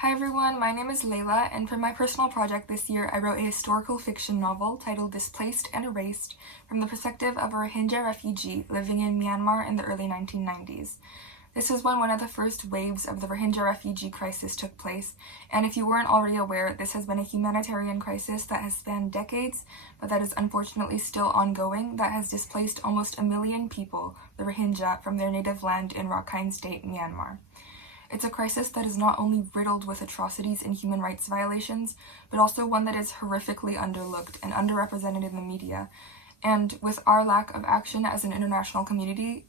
Hi everyone, my name is Leila, and for my personal project this year, I wrote a historical fiction novel titled Displaced and Erased from the perspective of a Rohingya refugee living in Myanmar in the early 1990s. This was when one of the first waves of the Rohingya refugee crisis took place, and if you weren't already aware, this has been a humanitarian crisis that has spanned decades, but that is unfortunately still ongoing, that has displaced almost 1 million people, the Rohingya, from their native land in Rakhine State, Myanmar. It's a crisis that is not only riddled with atrocities and human rights violations, but also one that is horrifically underlooked and underrepresented in the media. And with our lack of action as an international community,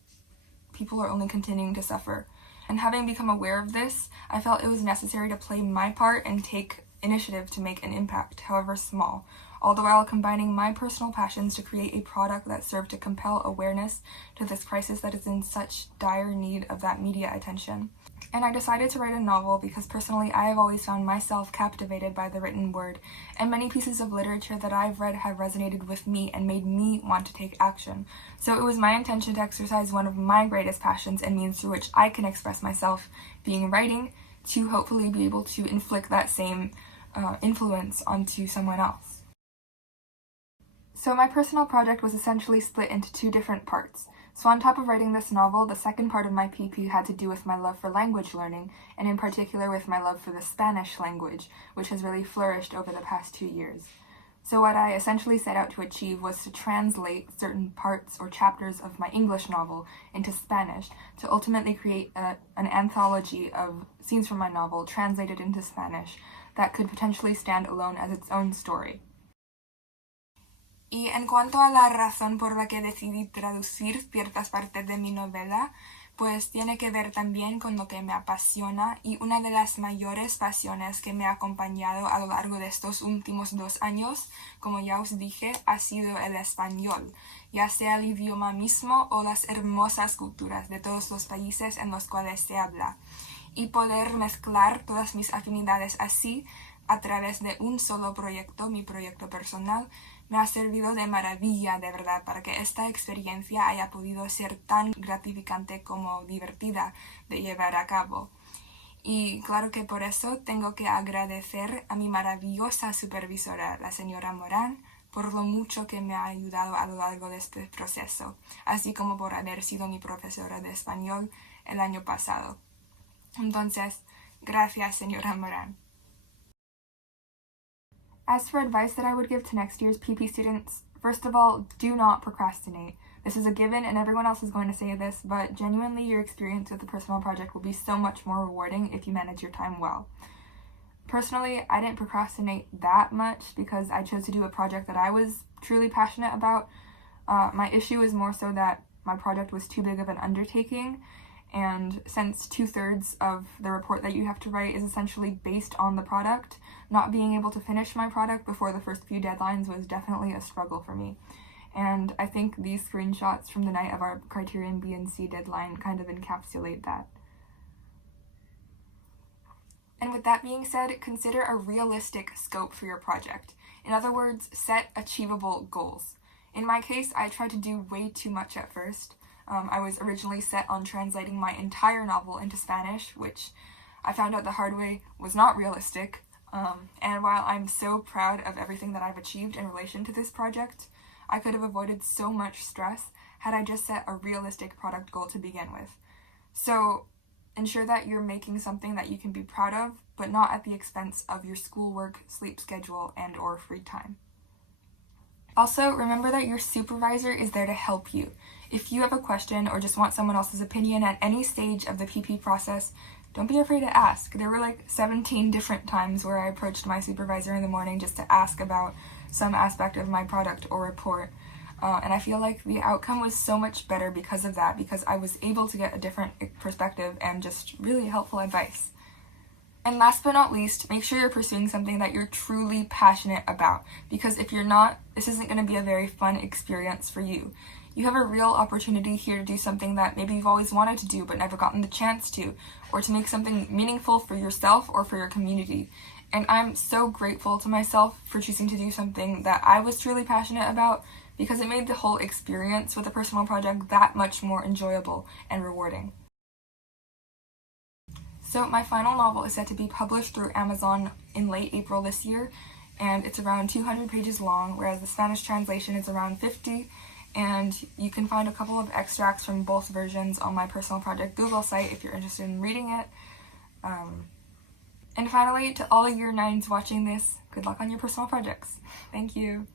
people are only continuing to suffer. And having become aware of this, I felt it was necessary to play my part and take initiative to make an impact, however small, all the while combining my personal passions to create a product that served to compel awareness to this crisis that is in such dire need of that media attention. And I decided to write a novel because personally I have always found myself captivated by the written word, and many pieces of literature that I've read have resonated with me and made me want to take action. So it was my intention to exercise one of my greatest passions and means through which I can express myself, being writing, to hopefully be able to inflict that same influence onto someone else. So my personal project was essentially split into two different parts. So on top of writing this novel, the second part of my PP had to do with my love for language learning, and in particular with my love for the Spanish language, which has really flourished over the past 2 years. So what I essentially set out to achieve was to translate certain parts or chapters of my English novel into Spanish to ultimately create an anthology of scenes from my novel translated into Spanish that could potentially stand alone as its own story. Y en cuanto a la razón por la que decidí traducir ciertas partes de mi novela, pues tiene que ver también con lo que me apasiona, y una de las mayores pasiones que me ha acompañado a lo largo de estos últimos 2 años, como ya os dije, ha sido el español, ya sea el idioma mismo o las hermosas culturas de todos los países en los cuales se habla, y poder mezclar todas mis afinidades así a través de un solo proyecto, mi proyecto personal, me ha servido de maravilla, de verdad, para que esta experiencia haya podido ser tan gratificante como divertida de llevar a cabo. Y claro que por eso tengo que agradecer a mi maravillosa supervisora, la señora Morán, por lo mucho que me ha ayudado a lo largo de este proceso, así como por haber sido mi profesora de español el año pasado. Entonces, gracias, señora Morán. As for advice that I would give to next year's PP students, first of all, do not procrastinate. This is a given and everyone else is going to say this, but genuinely your experience with the personal project will be so much more rewarding if you manage your time well. Personally, I didn't procrastinate that much because I chose to do a project that I was truly passionate about. My issue is more so that my project was too big of an undertaking, and since 2/3 of the report that you have to write is essentially based on the product, not being able to finish my product before the first few deadlines was definitely a struggle for me. And I think these screenshots from the night of our Criterion B and C deadline kind of encapsulate that. And with that being said, consider a realistic scope for your project. In other words, set achievable goals. In my case, I tried to do way too much at first. I was originally set on translating my entire novel into Spanish, which I found out the hard way was not realistic. And while I'm so proud of everything that I've achieved in relation to this project, I could have avoided so much stress had I just set a realistic product goal to begin with. So ensure that you're making something that you can be proud of, but not at the expense of your schoolwork, sleep schedule, and/or free time. Also, remember that your supervisor is there to help you. If you have a question or just want someone else's opinion at any stage of the PP process, don't be afraid to ask. There were like 17 different times where I approached my supervisor in the morning just to ask about some aspect of my product or report. And I feel like the outcome was so much better because of that, because I was able to get a different perspective and just really helpful advice. And last but not least, make sure you're pursuing something that you're truly passionate about, because if you're not, this isn't going to be a very fun experience for you. You have a real opportunity here to do something that maybe you've always wanted to do but never gotten the chance to, or to make something meaningful for yourself or for your community. And I'm so grateful to myself for choosing to do something that I was truly passionate about, because it made the whole experience with a personal project that much more enjoyable and rewarding. So my final novel is set to be published through Amazon in late April this year, and it's around 200 pages long, whereas the Spanish translation is around 50, and you can find a couple of extracts from both versions on my personal project Google site if you're interested in reading it. And finally, to all Year 9s watching this, good luck on your personal projects. Thank you.